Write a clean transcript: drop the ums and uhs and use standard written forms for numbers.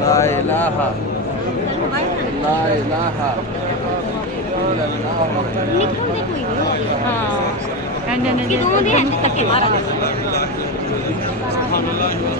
لا إله لا إله إلا الله ਹਾਂ ਐਂਡ ਨੇ ਕਿਦੋਂ ਦੇ ਐਂਡ ਤੱਕ ਮਾਰਾ